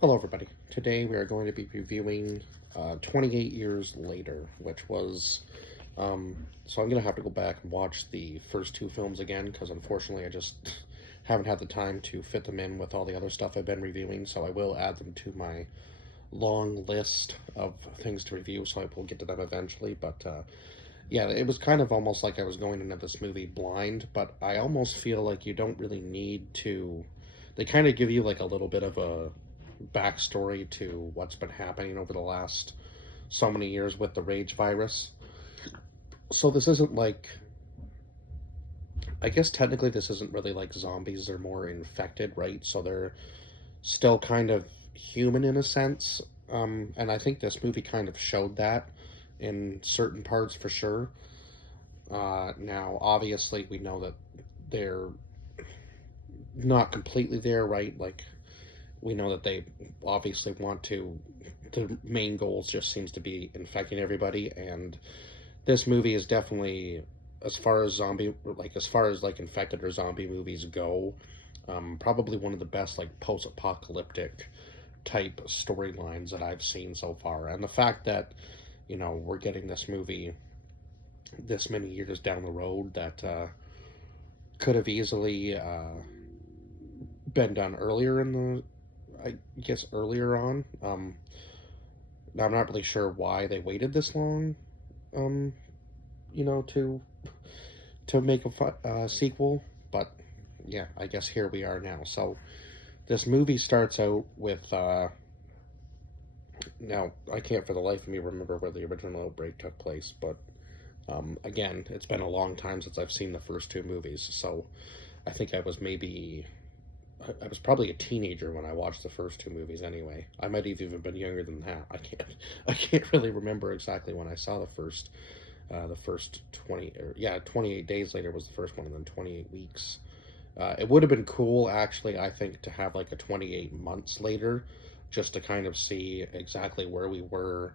Hello, everybody. Today we are going to be reviewing 28 Years Later, which was. So I'm going to have to go back and watch the first two films again because unfortunately I just haven't had the time to fit them in with all the other stuff I've been reviewing. So I will add them to my long list of things to review, so I will get to them eventually. But yeah, it was kind of almost like I was going into this movie blind, but I almost feel like you don't really need to. They kind of give you like a little bit of a backstory to what's been happening over the last so many years with the rage virus. So this isn't like, I guess technically this isn't really like zombies, they're more infected, right? So they're still kind of human in a sense. And I think this movie kind of showed that in certain parts for sure. Now, obviously, we know that they're not completely there, right? Like, we know that they obviously want to. The main goals just seems to be infecting everybody, and this movie is definitely, as far as like infected or zombie movies go, probably one of the best like post-apocalyptic type storylines that I've seen so far. And the fact that we're getting this movie this many years down the road that could have easily been done earlier in the, I guess earlier on. Now I'm not really sure why they waited this long, um, to make a sequel, but yeah, I guess here we are now. So this movie starts out with now I can't for the life of me remember where the original outbreak took place, but again, it's been a long time since I've seen the first two movies, so I think I was probably a teenager when I watched the first two movies anyway. I might have even been younger than that. I can't really remember exactly when I saw the first 20 or yeah, 28 days later was the first one, and then 28 weeks. It would have been cool actually, I think, to have like a 28 months later just to kind of see exactly where we were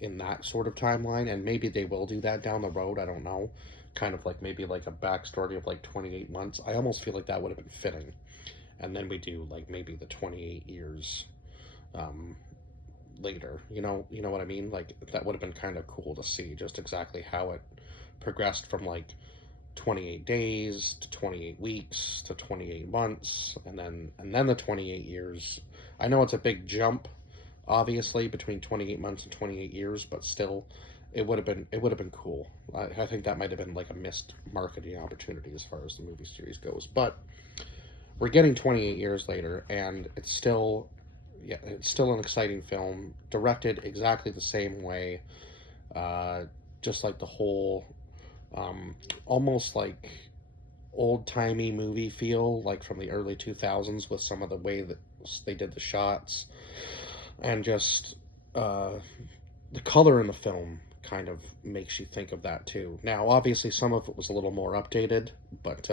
in that sort of timeline, and maybe they will do that down the road. I don't know, kind of like maybe like a backstory of like 28 months. I almost feel like that would have been fitting, and then we do like maybe the 28 years um, later. You know what I mean? Like that would have been kind of cool to see just exactly how it progressed from like 28 days to 28 weeks to 28 months, and then the 28 years. I know it's a big jump obviously between 28 months and 28 years, but still it would have been cool. I think that might have been like a missed marketing opportunity as far as the movie series goes. But we're getting 28 years later, and it's still an exciting film, directed exactly the same way, uh, just like the whole almost like old timey movie feel, like from the early 2000s, with some of the way that they did the shots and just uh, the color in the film kind of makes you think of that too. Now, obviously, some of it was a little more updated, but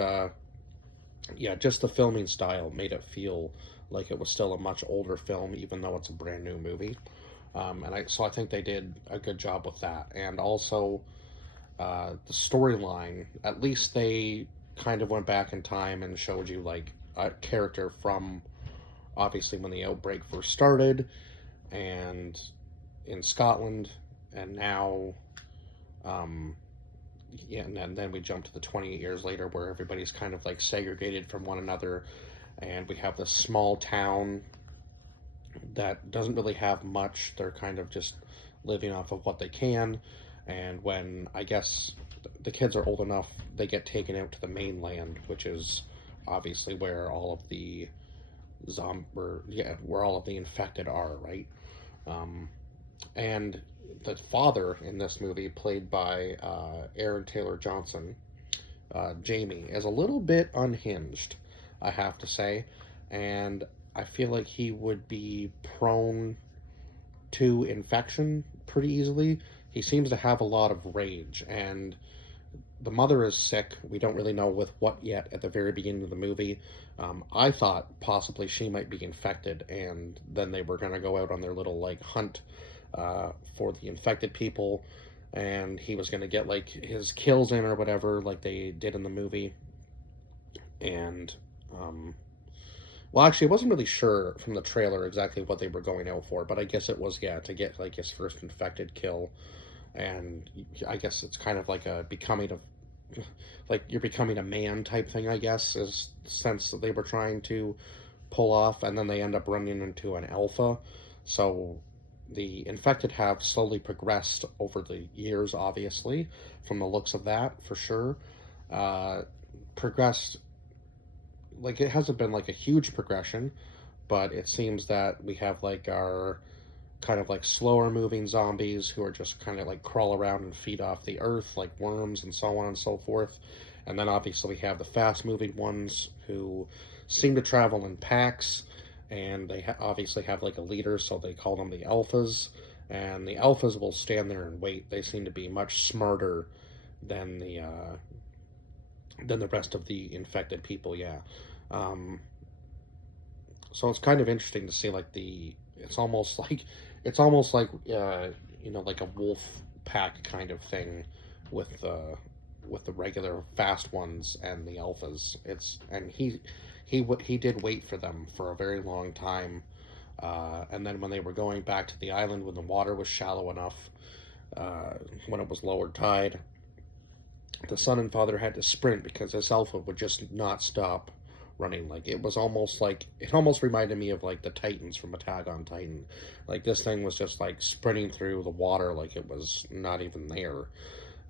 yeah, just the filming style made it feel like it was still a much older film, even though it's a brand new movie. So I think they did a good job with that, and also the storyline. At least they kind of went back in time and showed you like a character from obviously when the outbreak first started, and in Scotland, and now, um, yeah, and then we jump to the 28 years later where everybody's kind of like segregated from one another, and we have this small town that doesn't really have much. They're kind of just living off of what they can, and when I guess the kids are old enough, they get taken out to the mainland, which is obviously where all of the where all of the infected are, right? Um, and the father in this movie, played by Aaron Taylor Johnson, Jamie, is a little bit unhinged, I have to say, and I feel like he would be prone to infection pretty easily. He seems to have a lot of rage, and the mother is sick. We don't really know with what yet at the very beginning of the movie. I thought possibly she might be infected, and then they were going to go out on their little like hunt for the infected people, and he was going to get like his kills in or whatever, like they did in the movie. And um, Well, actually, I wasn't really sure from the trailer exactly what they were going out for, but I guess it was, yeah, to get like his first infected kill, and I guess it's kind of like a becoming of, like you're becoming a man type thing. I guess is the sense that they were trying to pull off, and then they end up running into an alpha. So the infected have slowly progressed over the years, obviously, from the looks of that, for sure. Uh, Progressed, like it hasn't been like a huge progression, but it seems that we have like our kind of like slower moving zombies who are just kind of like crawl around and feed off the earth like worms and so on and so forth. And then obviously we have the fast moving ones who seem to travel in packs, and they obviously have like a leader, so they call them the alphas. And the alphas will stand there and wait. They seem to be much smarter than the rest of the infected people. Yeah. Um, so it's kind of interesting to see like the it's almost like it's almost like like a wolf pack kind of thing with the regular fast ones and the alphas. It's and he did wait for them for a very long time, and then when they were going back to the island when the water was shallow enough, uh, when it was lower tide, the son and father had to sprint because this alpha would just not stop running. Like it almost reminded me of like the Titans from Attack on Titan. Like this thing was just like sprinting through the water like it was not even there.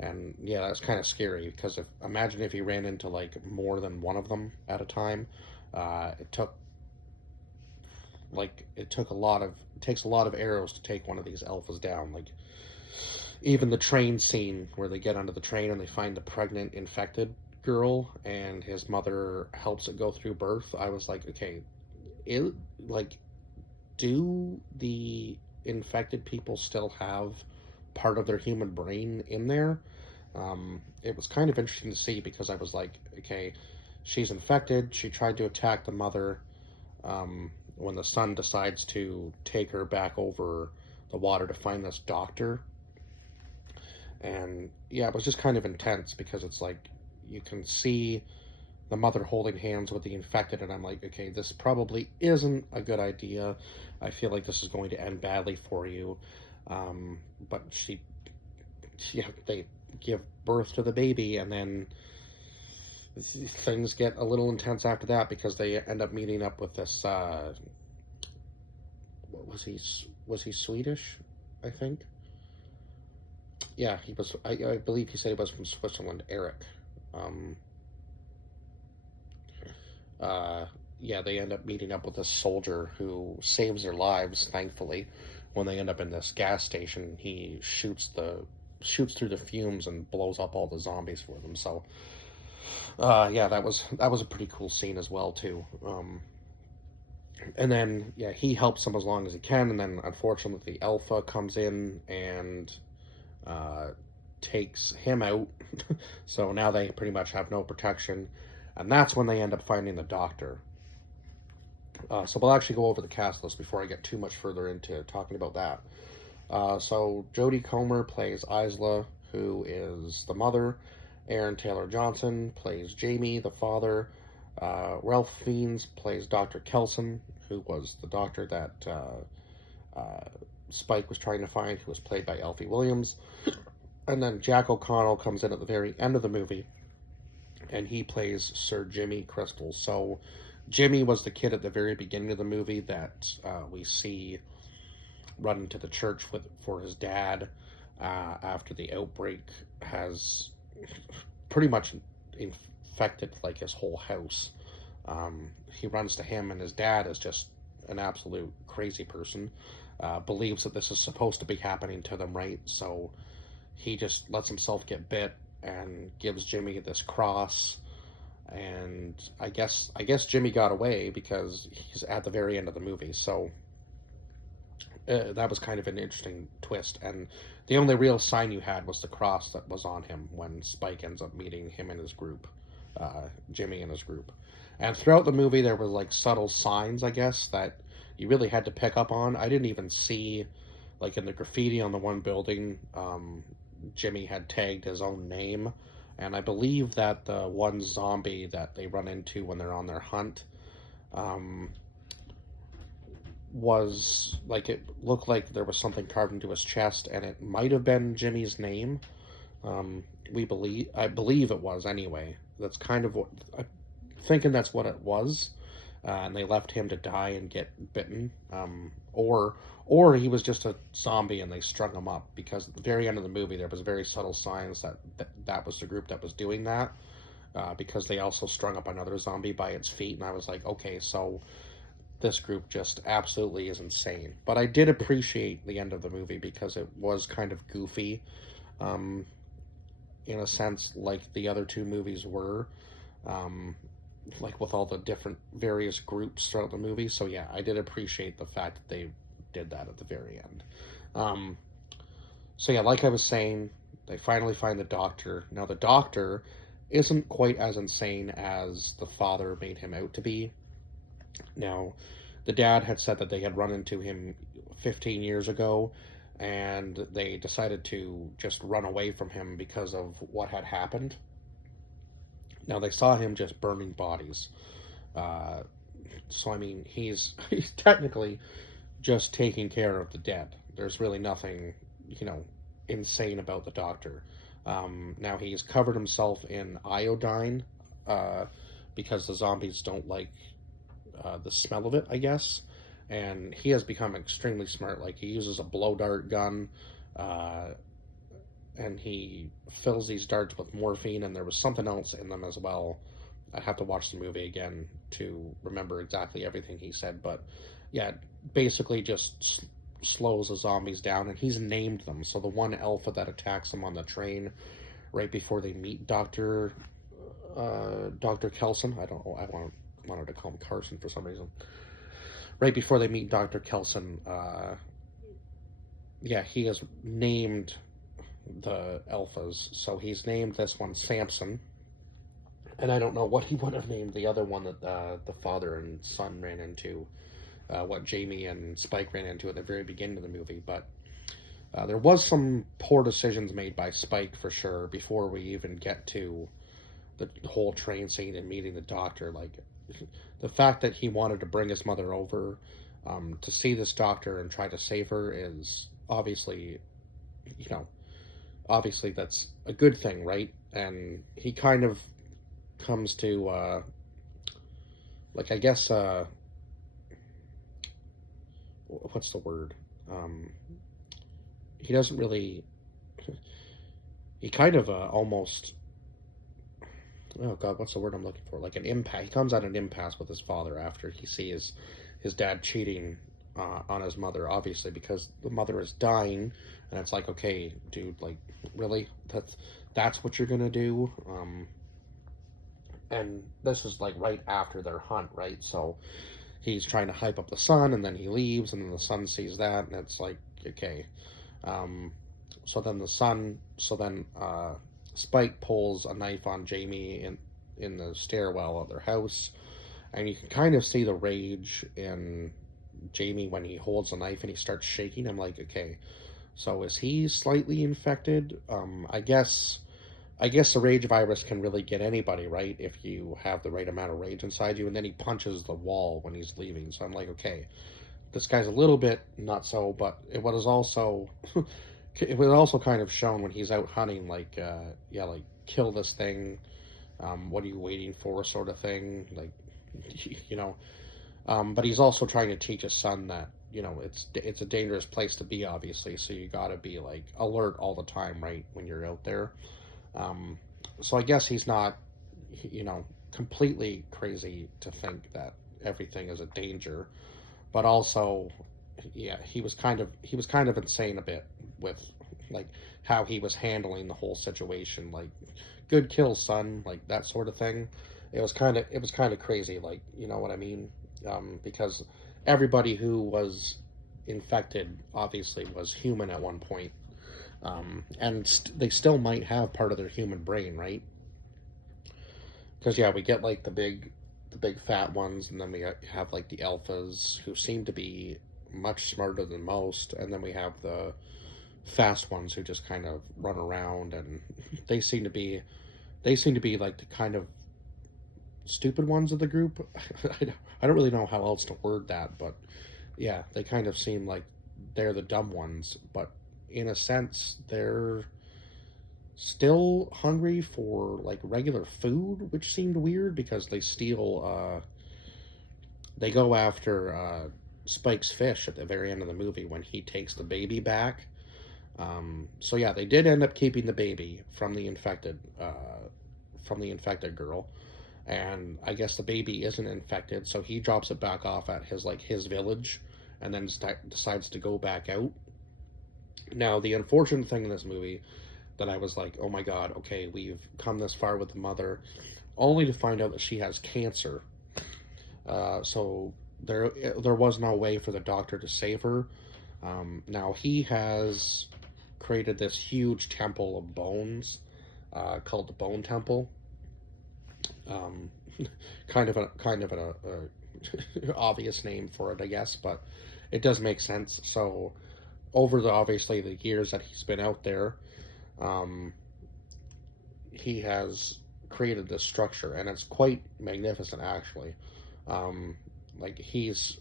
And yeah, that's kind of scary because if imagine if you ran into like more than one of them at a time. It took it takes a lot of arrows to take one of these alphas down. Like even the train scene where they get onto the train and they find the pregnant infected girl and his mother helps it go through birth. I was like, okay, it like do the infected people still have part of their human brain in there? It was kind of interesting to see because I was like, okay, she's infected. She tried to attack the mother. When the son decides to take her back over the water to find this doctor, and yeah, it was just kind of intense because it's like you can see the mother holding hands with the infected, and I'm like, okay, this probably isn't a good idea. I feel like this is going to end badly for you. But yeah, they give birth to the baby, and then things get a little intense after that because they end up meeting up with this. What was he? Was he Swedish? I think. Yeah, he was. I believe he said he was from Switzerland. Eric. Um, uh, yeah, they end up meeting up with this soldier who saves their lives. Thankfully, when they end up in this gas station, he shoots through the fumes and blows up all the zombies for them. So, yeah, that was a pretty cool scene as well too. And then yeah, he helps them as long as he can, and then unfortunately the Alpha comes in and uh, takes him out. So now they pretty much have no protection, and that's when they end up finding the Doctor. So we'll actually go over the cast list before I get too much further into talking about that. So Jodie Comer plays Isla, who is the mother. Aaron Taylor Johnson plays Jamie, the father. Ralph Fiennes plays Dr. Kelson, who was the doctor that Spike was trying to find, who was played by Alfie Williams. And then Jack O'Connell comes in at the very end of the movie, and he plays Sir Jimmy Crystal. So Jimmy was the kid at the very beginning of the movie that we see run into the church for his dad after the outbreak has pretty much infected like his whole house. He runs to him, and his dad is just an absolute crazy person. Believes that this is supposed to be happening to them, right? So he just lets himself get bit and gives Jimmy this cross. And I guess Jimmy got away because he's at the very end of the movie. So that was kind of an interesting twist. And the only real sign you had was the cross that was on him when Spike ends up meeting him and his group, Jimmy and his group. And throughout the movie, there were like subtle signs, I guess, that you really had to pick up on. I didn't even see, like in the graffiti on the one building, Jimmy had tagged his own name. And I believe that the one zombie that they run into when they're on their hunt, um, was like, it looked like there was something carved into his chest, and it might have been Jimmy's name. I believe it was anyway. That's kind of what I'm thinking. That's what it was, and they left him to die and get bitten, or he was just a zombie and they strung him up, because at the very end of the movie there was very subtle signs that was the group that was doing that, because they also strung up another zombie by its feet, and I was like, okay, so this group just absolutely is insane. But I did appreciate the end of the movie because it was kind of goofy, um, in a sense, like the other two movies were, um, like with all the different various groups throughout the movie. So yeah, I did appreciate the fact that they did that at the very end. Um, so yeah, like I was saying, they finally find the doctor. Now the doctor isn't quite as insane as the father made him out to be. Now, the dad had said that they had run into him 15 years ago, and they decided to just run away from him because of what had happened. Now, they saw him just burning bodies. Uh, so, I mean, he's technically just taking care of the dead. There's really nothing, you know, insane about the doctor. Now, he's covered himself in iodine, uh, because the zombies don't like the smell of it, I guess. And he has become extremely smart. Like, he uses a blow dart gun, uh, and he fills these darts with morphine, and there was something else in them as well. I have to watch the movie again to remember exactly everything he said, but yeah, basically just slows the zombies down, and he's named them. So the one alpha that attacks them on the train right before they meet Dr. Kelson. I don't know. Wanted to call him Carson for some reason. Right before they meet Dr. Kelson, yeah, he has named the alphas. So he's named this one Samson, and I don't know what he would have named the other one that the father and son ran into, what Jamie and Spike ran into at the very beginning of the movie. But there was some poor decisions made by Spike for sure before we even get to the whole train scene and meeting the doctor. Like, the fact that he wanted to bring his mother over, to see this doctor and try to save her is obviously, you know, obviously that's a good thing, right? And he kind of comes to, like, I guess, what's the word? He doesn't really, he kind of almost, oh god, what's the word I'm looking for? Like an impasse. He comes at an impasse with his father after he sees his dad cheating on his mother, obviously, because the mother is dying, and it's like, okay, dude, like, really, that's what you're gonna do. And this is like right after their hunt, right? So he's trying to hype up the son, and then he leaves, and then the son sees that, and it's like, okay. Um, so then Spike pulls a knife on Jamie in the stairwell of their house, and you can kind of see the rage in Jamie when he holds the knife and he starts shaking. I'm like, okay, so is he slightly infected? I guess the rage virus can really get anybody, right? If you have the right amount of rage inside you. And then he punches the wall when he's leaving. So I'm like, okay, this guy's a little bit not so, but it was also it was also kind of shown when he's out hunting, like, yeah, like, kill this thing. What are you waiting for, sort of thing, like, you know. But he's also trying to teach his son that, you know, it's a dangerous place to be, obviously. So you got to be like alert all the time, right, when you're out there. Um, so I guess he's not, you know, completely crazy to think that everything is a danger, but also, yeah, he was kind of insane a bit with, like, how he was handling the whole situation, like, good kill, son, like, that sort of thing. It was kind of crazy, like, you know what I mean? Because everybody who was infected obviously was human at one point, and they still might have part of their human brain, right? Because yeah, we get like the big fat ones, and then we have like the alphas who seem to be much smarter than most, and then we have the fast ones who just kind of run around, and they seem to be like the kind of stupid ones of the group. I don't really know how else to word that, but yeah, they kind of seem like they're the dumb ones, but in a sense, they're still hungry for like regular food, which seemed weird because they steal, they go after Spike's fish at the very end of the movie when he takes the baby back. So yeah, they did end up keeping the baby from the infected girl, and I guess the baby isn't infected, so he drops it back off at his village, and then decides to go back out. Now, the unfortunate thing in this movie that I was like, oh my god, okay, we've come this far with the mother, only to find out that she has cancer. So there was no way for the doctor to save her. Now he has created this huge temple of bones, called the Bone Temple. Um, kind of an obvious name for it, I guess, but it does make sense. So over the obviously the years that he's been out there, um, he has created this structure, and it's quite magnificent actually. Um, like he's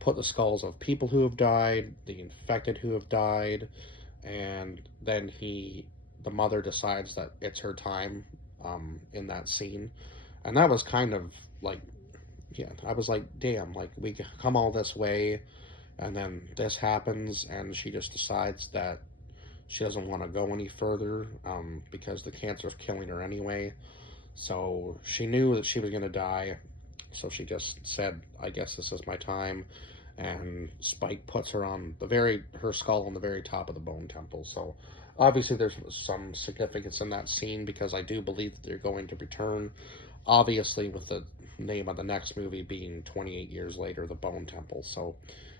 put the skulls of people who have died, the infected who have died, and then the mother decides that it's her time, in that scene, and that was kind of like, yeah, I was like, damn, like we come all this way, and then this happens, and she just decides that she doesn't want to go any further, because the cancer's killing her anyway. So she knew that she was going to die, so she just said, I guess this is my time, and Spike puts her skull on the very top of the Bone Temple. So obviously there's some significance in that scene, because I do believe that they're going to return, obviously with the name of the next movie being 28 years later, the Bone Temple. So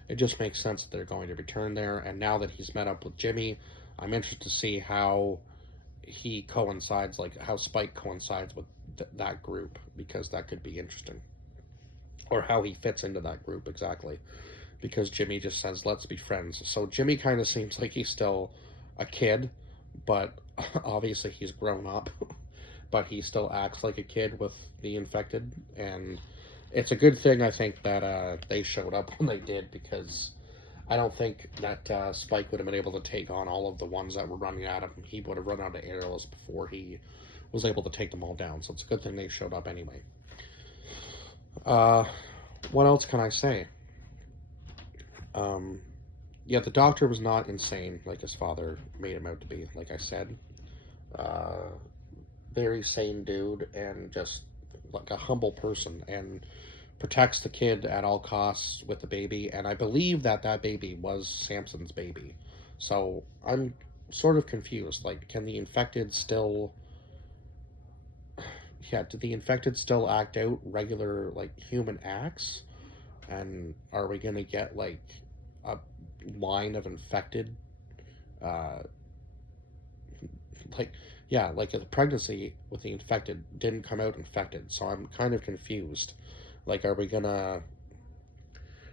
it just makes sense that they're going to return there, and now that he's met up with Jimmy, I'm interested to see how he coincides, like how Spike coincides with that group, because that could be interesting, or how he fits into that group exactly, because Jimmy just says, let's be friends. So Jimmy kind of seems like he's still a kid, but obviously he's grown up, but he still acts like a kid with the infected, and it's a good thing, I think, that they showed up when they did, because I don't think that Spike would have been able to take on all of the ones that were running at him. He would have run out of arrows before he was able to take them all down, so it's a good thing they showed up anyway. Uh, what else can I say? Yeah, the doctor was not insane like his father made him out to be, like I said. Uh, Very sane dude, and just like a humble person, and protects the kid at all costs with the baby. And I believe that baby was Samson's baby. So I'm sort of confused. Like, can the infected still... Yeah, do the infected still act out regular, like, human acts? And are we gonna get, like, a line of infected, uh, like, yeah, like the pregnancy with the infected didn't come out infected, so I'm kind of confused. Like, are we gonna,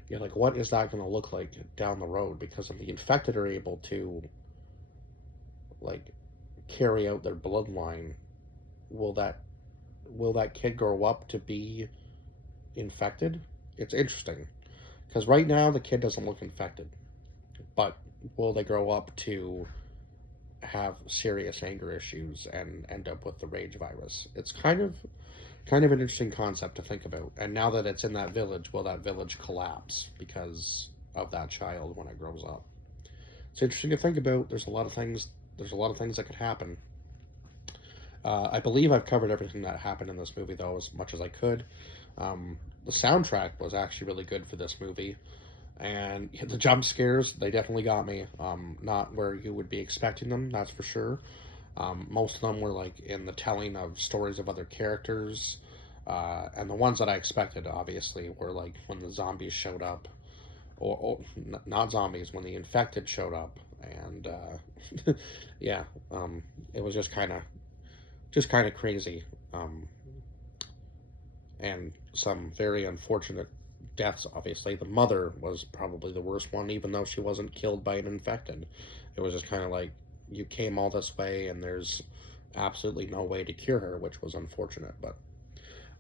yeah, like, what is that gonna look like down the road? Because if the infected are able to, like, carry out their bloodline, will that kid grow up to be infected? It's interesting, because right now the kid doesn't look infected, but will they grow up to have serious anger issues and end up with the rage virus? It's kind of an interesting concept to think about. And now that it's in that village, will that village collapse because of that child when it grows up? It's interesting to think about. There's a lot of things. There's a lot of things that could happen. I believe I've covered everything that happened in this movie, though, as much as I could. The soundtrack was actually really good for this movie, and the jump scares, they definitely got me. Not where you would be expecting them, that's for sure. Most of them were like in the telling of stories of other characters, and the ones that I expected, obviously, were like when the zombies showed up, or not zombies, when the infected showed up, and yeah, it was just kind of crazy, and some very unfortunate deaths. Obviously, the mother was probably the worst one, even though she wasn't killed by an infected. It was just kind of like, you came all this way, and there's absolutely no way to cure her, which was unfortunate. But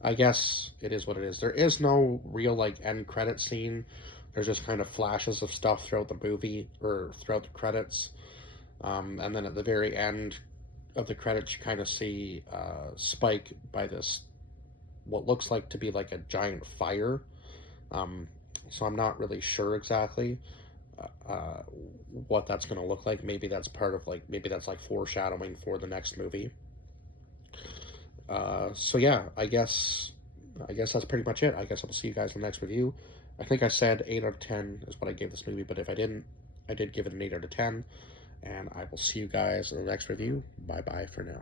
I guess it is what it is. There is no real like end credit scene. There's just kind of flashes of stuff throughout the movie or throughout the credits, and then at the very end of the credits, you kind of see Spike by this what looks like to be like a giant fire. Um, so I'm not really sure exactly uh, what that's going to look like. Maybe that's part of like maybe that's like foreshadowing for the next movie. So yeah, I guess that's pretty much it. I guess I'll see you guys in the next review. I think I said 8 out of 10 is what I gave this movie, but if I didn't, I did give it an 8 out of 10. And I will see you guys in the next review. Bye bye for now.